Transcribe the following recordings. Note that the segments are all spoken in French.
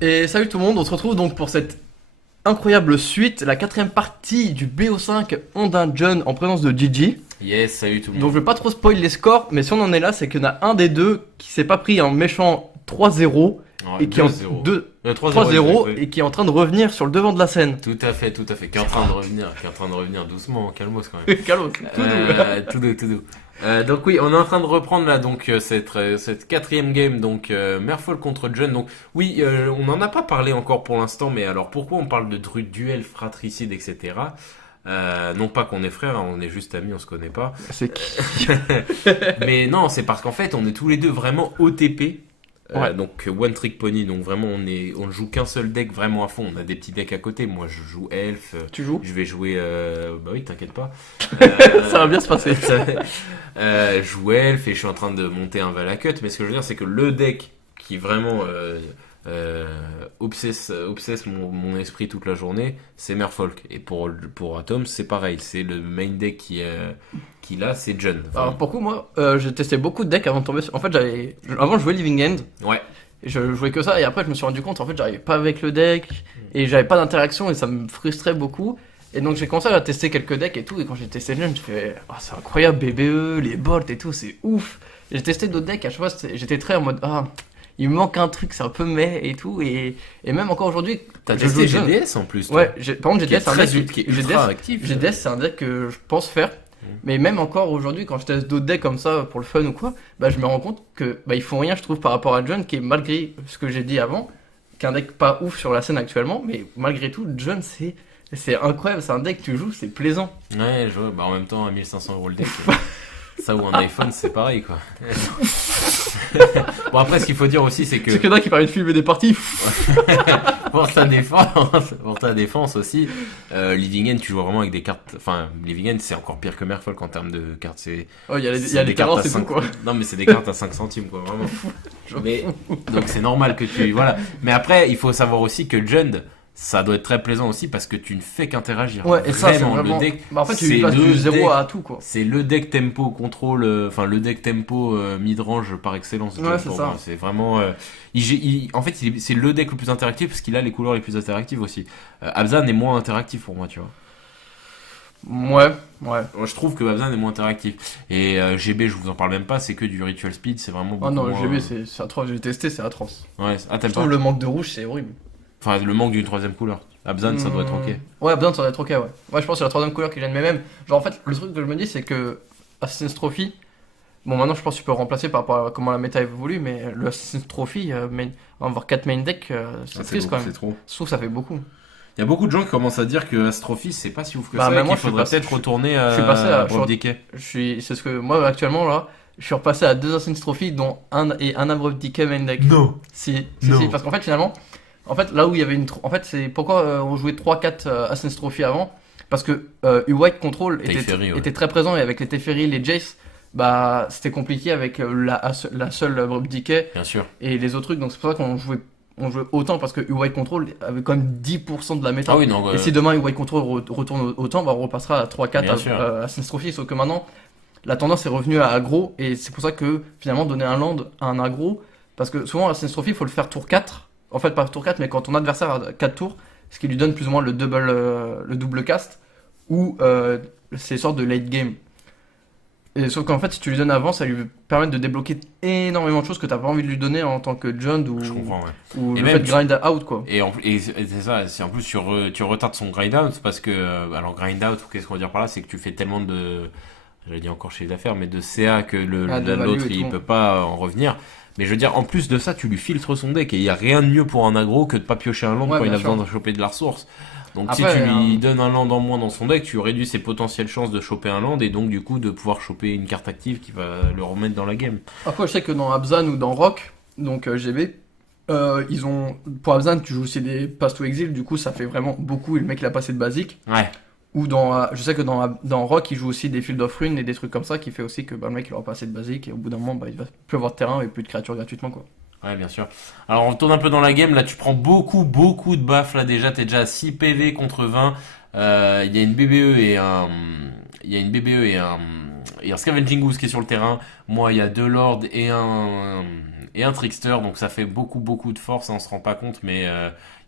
Et salut tout le monde, on se retrouve donc pour cette incroyable suite, la quatrième partie du BO5 Ondin John en présence de Gigi. Yes, salut tout le Donc monde. je vais pas trop spoil les scores, mais si on en est là, c'est qu'il y en a un des deux qui s'est pas pris un méchant 3-0 Ouais, et qui est en 2-0. 3-0 exact, oui. et qui est en train de revenir sur le devant de la scène. Tout à fait, qui est en train de revenir doucement, calmos quand même. Calme, Tout doux. Donc oui, on est en train de reprendre là donc cette quatrième game donc Merfolk contre John. Donc oui, on n'en a pas parlé encore pour l'instant, mais alors pourquoi on parle de duel fratricide, etc. Non pas qu'on est frères, hein, on est juste amis, on se connaît pas. C'est qui? Mais non, c'est parce qu'en fait on est tous les deux vraiment OTP. Ouais. Donc One Trick Pony, donc vraiment on joue qu'un seul deck vraiment à fond. On a des petits decks à côté. Moi je joue Elf. Tu joues? Je vais jouer. Bah oui, t'inquiète pas. Ça va bien se passer. Je joue Elf et je suis en train de monter un Valakut. Mais ce que je veux dire, c'est que le deck qui vraiment obsesse mon esprit toute la journée, c'est Merfolk. Et pour Atom, c'est pareil. C'est le main deck qui là, c'est John. Enfin, Alors pourquoi moi, j'ai testé beaucoup de decks avant de tomber sur... En fait, avant je jouais Living End. ouais. Et je jouais que ça et après je me suis rendu compte en fait j'arrivais pas avec le deck et j'avais pas d'interaction et ça me frustrait beaucoup et donc j'ai commencé à tester quelques decks et tout et quand j'ai testé le jeu je fais c'est incroyable BBE, les bolts et tout c'est ouf. Et j'ai testé d'autres decks à chaque fois j'étais très en mode il me manque un truc c'est un peu meh et tout et même encore aujourd'hui T'as je testé joue au jeu. GDS en plus. Toi. Ouais par contre Qui est GDS c'est un très deck qui est ultra actif. GDS c'est un deck que je pense faire. Mais même encore aujourd'hui, quand je teste d'autres decks comme ça pour le fun ou quoi, bah je me rends compte que ils font rien, je trouve, par rapport à John, qui est malgré ce que j'ai dit avant, qu'un deck pas ouf sur la scène actuellement, mais malgré tout, John c'est incroyable, c'est un deck que tu joues, c'est plaisant. Ouais, je vois. Bah, en même temps, à 1500€ le deck, ça ou un iPhone, c'est pareil quoi. Bon, après, ce qu'il faut dire aussi, c'est que C'est que là qui permet de filmer des parties. pour ta défense aussi, Living End, tu joues vraiment avec des cartes. Enfin, Living End, c'est encore pire que Merfolk en termes de cartes. Oh, il y a C'est les des cartes carences à et tout 5 quoi. Non, mais c'est des cartes à 5 centimes quoi, vraiment. Mais donc c'est normal que tu voilà. Mais après, il faut savoir aussi que Jund, ça doit être très plaisant aussi parce que tu ne fais qu'interagir. Ouais, et ça c'est Vraiment, vraiment. le deck. Bah en fait, c'est tu passes le du 0 deck- à tout quoi. C'est le deck tempo contrôle, enfin le deck tempo mid-range par excellence. Ouais, Jund, c'est pour ça. moi. C'est vraiment. En fait, c'est le deck le plus interactif parce qu'il a les couleurs les plus interactives aussi. Abzan est moins interactif pour moi, tu vois. Ouais. Moi, je trouve que Abzan est moins interactif. Et GB, je vous en parle même pas, c'est que du ritual speed, c'est vraiment Oh beaucoup non, moins. le GB c'est atroce, j'ai testé, c'est atroce. Ouais, Je t'aimes pas. trouve le manque de rouge c'est horrible. Enfin, le manque d'une troisième couleur. Abzan, ça doit être ok. Ouais, Abzan, ça doit être ok, ouais. Ouais, je pense que c'est la troisième couleur qui gêne. Mais même, genre, en fait, le truc que je me dis, c'est que Assassin's Trophy, bon, maintenant, je pense que tu peux le remplacer par rapport à comment la méta évolue, mais le Assassin's Trophy, on va avoir 4 main deck, c'est triste quand même. C'est trop. Je trouve que ça fait beaucoup. Il y a beaucoup de gens qui commencent à dire que Astrophy, c'est pas si ouf que Bah, ça, mais et moi, qu'il je suis faudrait passé- peut-être retourner je suis passé à- à Abrupt Decay. C'est ce que, moi, actuellement, là, je suis repassé à 2 Assassin's Trophy, dont un Abrupt Decay main deck. Non. Si, Non. parce qu'en fait, finalement, là où il y avait en fait, c'est pourquoi on jouait 3-4 Assassin's Trophy avant. Parce que U-White Control Teferi, ouais. était très présent et avec les Teferi, les Jace, bah c'était compliqué avec la seule Abrupt Decay Bien sûr. et les autres trucs. Donc c'est pour ça qu'on jouait autant parce que U-White Control avait quand même 10% de la méta. Ah oui, non. Et si demain U-White Control retourne autant, bah, on repassera à 3-4 Bien sûr. Assassin's Trophy. Sauf que maintenant, la tendance est revenue à aggro et c'est pour ça que finalement donner un land à un aggro, parce que souvent Assassin's Trophy il faut le faire tour 4. En fait, pas tour 4, mais quand ton adversaire a 4 tours, ce qui lui donne plus ou moins le double cast, ou ces sortes de late game. Et sauf qu'en fait, si tu lui donnes avant, ça lui permet de débloquer énormément de choses que t'as pas envie de lui donner en tant que Jund ou, Je comprends, ouais. ou Et le même fait de grind out quoi. Et c'est ça, c'est en plus tu retardes son grind out parce que alors grind out, qu'est-ce qu'on va dire par là, c'est que tu fais tellement de, j'allais dire encore chiffre d'affaires, mais de CA que De l'autre value et il tout. peut pas en revenir. Mais je veux dire, en plus de ça, tu lui filtres son deck et il y a rien de mieux pour un aggro que de pas piocher un land Ouais, quand il bien a sûr. besoin de choper de la ressource. Donc Après, si tu lui donnes un land en moins dans son deck, tu réduis ses potentielles chances de choper un land et donc du coup de pouvoir choper une carte active qui va le remettre dans la game. Après, je sais que dans Abzan ou dans Rock, donc GB, ils ont. Pour Abzan, tu joues aussi des Pass to Exile, du coup, ça fait vraiment beaucoup et le mec il a passé de basique. Ouais. Ou je sais que dans Rock, il joue aussi des Field of Runes et des trucs comme ça qui fait aussi que le mec il aura pas assez de basique et au bout d'un moment, il va plus avoir de terrain et plus de créatures gratuitement quoi. Ouais, bien sûr. Alors, on retourne un peu dans la game. Là, tu prends beaucoup de baffes. Là, déjà, t'es déjà à 6 PV contre 20. Il y a une BBE et un il y a un Scavenging Ooze qui est sur le terrain. Moi, il y a 2 Lords et un Trickster, donc ça fait beaucoup de force, hein, on se rend pas compte, mais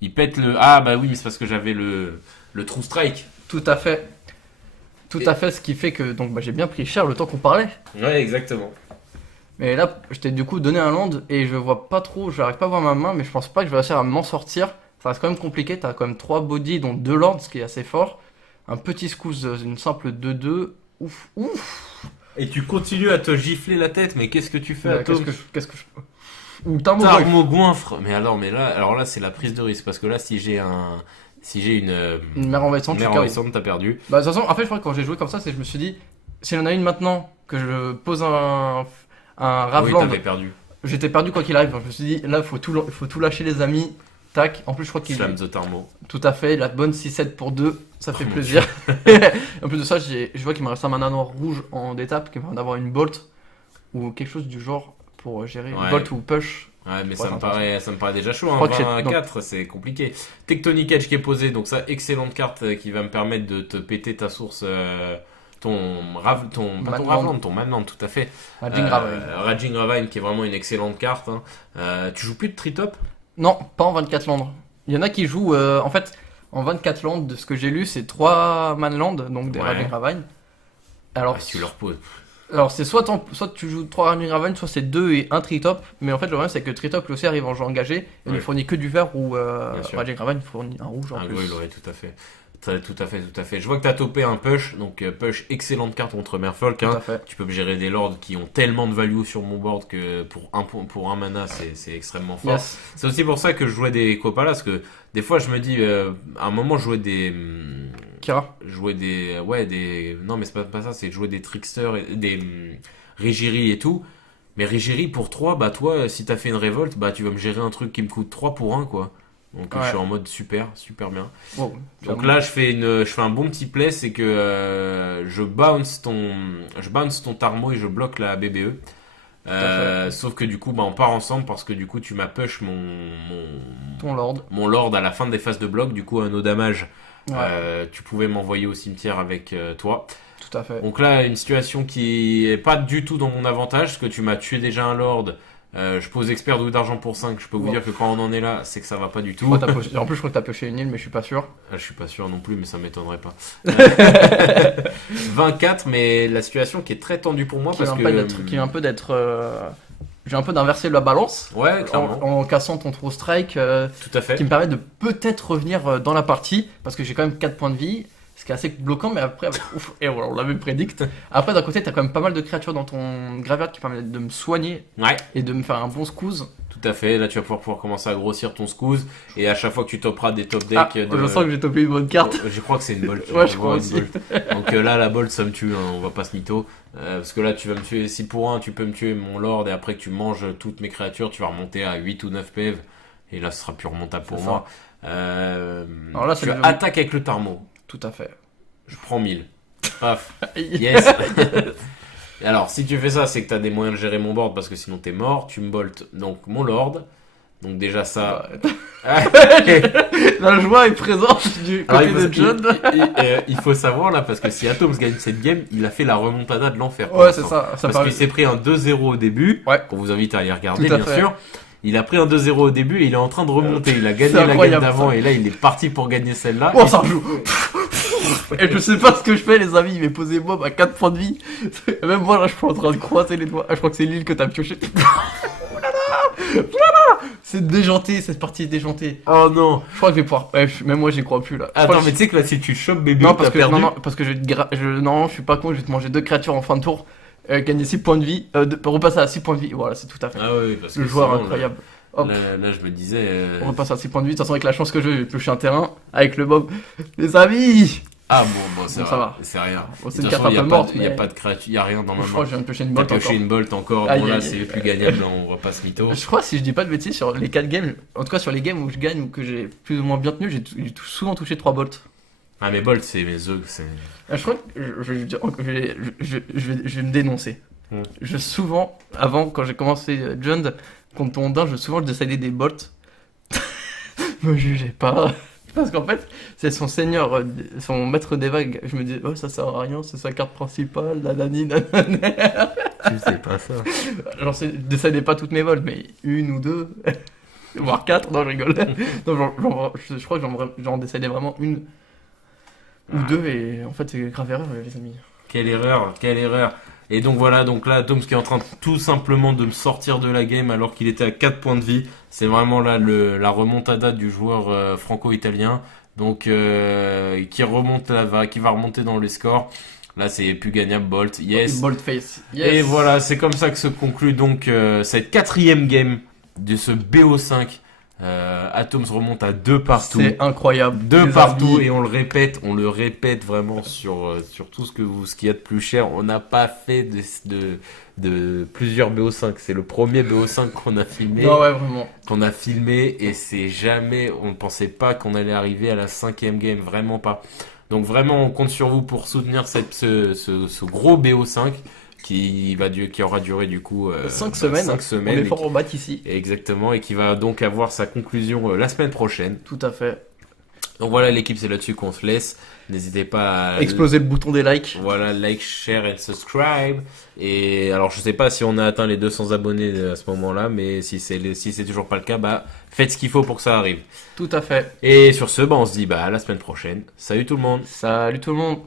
il pète le... Ah bah oui, mais c'est parce que j'avais le True Strike. Tout à fait. Tout à fait, ce qui fait que donc j'ai bien pris cher le temps qu'on parlait. Ouais, exactement. Mais là, je t'ai du coup donné un land et je vois pas trop, j'arrive pas à voir ma main, mais je pense pas que je vais réussir à m'en sortir. Ça reste quand même compliqué, t'as quand même 3 bodies, dont 2 lords, ce qui est assez fort. Un petit squeeze, une simple 2-2. Ouf. Et tu continues à te gifler la tête, mais qu'est-ce que tu fais, Atom? Qu'est-ce que je... Ou Tarmo Goinfre. Mais alors là, c'est la prise de risque, parce que là, si j'ai une mer envahissante, mer envahissante, t'as perdu. Bah de toute façon, en fait, je crois que quand j'ai joué comme ça, je me suis dit, s'il y en a une maintenant, que je pose un Oui, Ravland, t'avais perdu. j'étais perdu quoi qu'il arrive. Donc, je me suis dit, là, faut tout lâcher les amis. Tac, en plus je crois qu'il Slam the Tarmo. tout à fait, la bonne 6-7 pour 2, ça fait mon plaisir. En plus de ça, je vois qu'il me reste un mana noir rouge en d'étape, qui va en avoir une bolt ou quelque chose du genre pour gérer. Ouais. Bolt ou push. Ouais, mais Ouais, ça me paraît déjà chaud. crois Hein. que j'ai- 24, c'est compliqué. Tectonic Edge qui est posé, donc ça, excellente carte qui va me permettre de te péter ta source, ton Manland, tout à fait. Raging Ravine. Raging Ravine qui est vraiment une excellente carte. Hein. Tu joues plus de Tritop? Non, pas en 24 lands. Il y en a qui jouent, en fait, en 24 lands, de ce que j'ai lu, c'est 3 manlands, donc des Ouais. Raging Ravine. Alors, Tu leur poses. alors c'est soit tu joues 3 Raging Ravine, soit c'est 2 et 1 Tritop. Mais en fait, le problème, c'est que Tritop, lui aussi, arrive en jeu engagé. Et il Ouais. ne fournit que du vert ou Bien sûr. Raging Ravine fournit un rouge en Un plus. gros, ouais, tout à fait. Tout à fait. Je vois que t'as topé un push, donc push, excellente carte contre Merfolk. Tout Hein. à fait. Tu peux gérer des lords qui ont tellement de value sur mon board que pour un mana, c'est extrêmement fort. Yes. C'est aussi pour ça que je jouais des Copalas, parce que des fois je me dis, à un moment je jouais Kira. non mais c'est pas ça, c'est jouer des Tricksters, des Rigiri et tout. Mais Rigiri pour 3, bah toi, si t'as fait une révolte, bah tu vas me gérer un truc qui me coûte 3 pour 1 quoi. Donc Ouais. je suis en mode super bien. Wow. Donc là, je fais un bon petit play, c'est que je bounce ton Tarmo et je bloque la BBE. fait. Sauf que du coup, bah, on part ensemble parce que du coup, tu m'as push Ton lord. mon Lord à la fin des phases de bloc. Du coup, un no damage, Ouais, tu pouvais m'envoyer au cimetière avec toi. tout à fait. Donc là, une situation qui est pas du tout dans mon avantage, parce que tu m'as tué déjà un Lord. Je pose expert double d'argent pour 5. Je peux vous Wow. dire que quand on en est là, c'est que ça va pas du tout. En plus, je crois que t'as pioché une île, mais je suis pas sûr. Je suis pas sûr non plus, mais ça m'étonnerait pas. 24, mais la situation qui est très tendue pour moi Qui parce vient que. pas d'être, qui vient un peu d'être. J'ai un peu d'inverser la balance Ouais, clairement. en cassant ton True Strike, Tout à fait. qui me permet de peut-être revenir dans la partie, parce que j'ai quand même 4 points de vie, ce qui est assez bloquant, mais après, ouf, et voilà, on l'avait prédict. Après, d'un côté, t'as quand même pas mal de créatures dans ton graveyard qui permettent de me soigner Ouais, et de me faire un bon squeeze. tout à fait. Là, tu vas pouvoir commencer à grossir ton squeeze. Et à chaque fois que tu toperas des top Ah, decks. je sens que j'ai topé une bonne carte. Je crois que c'est une bolt. Ouais, je vois crois une aussi. bolt. Donc là, la bolt, ça me tue. Hein, on va pas se mytho. Parce que là, tu vas me tuer. Si pour 1, tu peux me tuer mon lord. Et après que tu manges toutes mes créatures, tu vas remonter à 8 ou 9 PV. Et là, ce sera plus remontable pour C'est moi. Alors là, tu c'est le- attaques avec le Tarmo. Tout à fait. Je prends 1000. Paf. Yes. Et alors, si tu fais ça, c'est que t'as des moyens de gérer mon board parce que sinon t'es mort. Tu me boltes donc mon lord. Donc déjà ça. La joie est présente du Alors, côté de John. il faut savoir là parce que si Atoms gagne cette game, il a fait la remontada de l'enfer. pour Ouais, c'est l'instant. ça. Parce qu'il s'est pris un 2-0 au début. Ouais. Qu'on vous invite à aller regarder Tout à bien fait. sûr. Il a pris un 2-0 au début et il est en train de remonter. Il a gagné C'est la game incroyable, d'avant ça. et là il est parti pour gagner celle-là. Oh, ça rejoue. Et je sais pas ce que je fais, les amis. Il m'est posé Bob à 4 points de vie. Même moi, là, je suis en train de croiser les doigts. Ah, je crois que c'est l'île que t'as pioché. C'est déjanté, cette partie est déjantée. Oh non. Je crois que je vais pouvoir. Ouais, même moi, j'y crois plus là. Je crois Attends, que mais tu sais que là si tu chopes bébé, non, t'as perdu. parce que je vais non, je suis pas con, je vais te manger 2 créatures en fin de tour, gagner 6 points de vie, repasser à 6 points de vie, voilà, c'est tout à fait. Ah oui, parce que Le joueur sinon, incroyable. Hop, Là, je me disais. on repasse à 6 points de vie, de toute façon, avec la chance que je vais piocher un terrain, avec le Bob. Les amis! Ah bon, ça va. C'est rien. Bon, c'est De une toute carte façon, un il y a peu pas morte, de- il y a mais pas de créature, il y a rien dans ma je crois main. que je viens de piocher une T'as bolt pioché encore. une bolt encore. Aïe, Bon là, aïe, c'est aïe. plus gagnable. On va pas se mytho. Je crois, si je dis pas de bêtises, sur les 4 games, en tout cas sur les games où je gagne ou que j'ai plus ou moins bien tenu, j'ai souvent touché 3 bolts. Ah mais bolt, c'est mes œufs. C'est. Je crois que je vais me dénoncer. Hmm. Souvent, avant, quand j'ai commencé Jund, contre ton Ondin, souvent je décidais des bolts. Me jugez pas. Parce qu'en fait, c'est son seigneur, son maître des vagues. Je me dis, oh, ça sert à rien, c'est sa carte principale, nanani, nanana. Tu sais pas ça. Décédez pas toutes mes vols, mais une ou deux, voire quatre, non, je rigole. Non, je crois que j'en décédais vraiment une ou deux, et en fait, c'est grave erreur, les amis. Quelle erreur, quelle erreur. Et donc voilà, donc là, Toms qui est en train tout simplement de me sortir de la game alors qu'il était à 4 points de vie. C'est vraiment là la remontada du joueur franco-italien. Donc qui va remonter dans les scores. Là, c'est plus gagnable, Bolt. Yes. Bold face. Et Yes. voilà, c'est comme ça que se conclut donc cette quatrième game de ce BO5. Atoms remonte à 2 partout. C'est incroyable. 2 Les partout amis. et on le répète vraiment sur tout ce qu'il y a de plus cher. On n'a pas fait de plusieurs BO5. C'est le premier BO5 qu'on a filmé. Non, ouais, vraiment. Qu'on a filmé et c'est jamais, on ne pensait pas qu'on allait arriver à la 5e game, vraiment pas. Donc vraiment, on compte sur vous pour soutenir ce gros BO5 qui aura duré du coup 5 semaines. 5 On semaines. est fort en batte ici. Exactement, et qui va donc avoir sa conclusion la semaine prochaine. Tout à fait. Donc voilà l'équipe, c'est là-dessus qu'on se laisse. N'hésitez pas à Exploser le bouton des likes. voilà, like, share et subscribe. Et alors je sais pas si on a atteint les 200 abonnés à ce moment-là, mais si c'est toujours pas le cas, bah faites ce qu'il faut pour que ça arrive. Tout à fait. Et sur ce, bah on se dit bah à la semaine prochaine. Salut tout le monde. Salut tout le monde.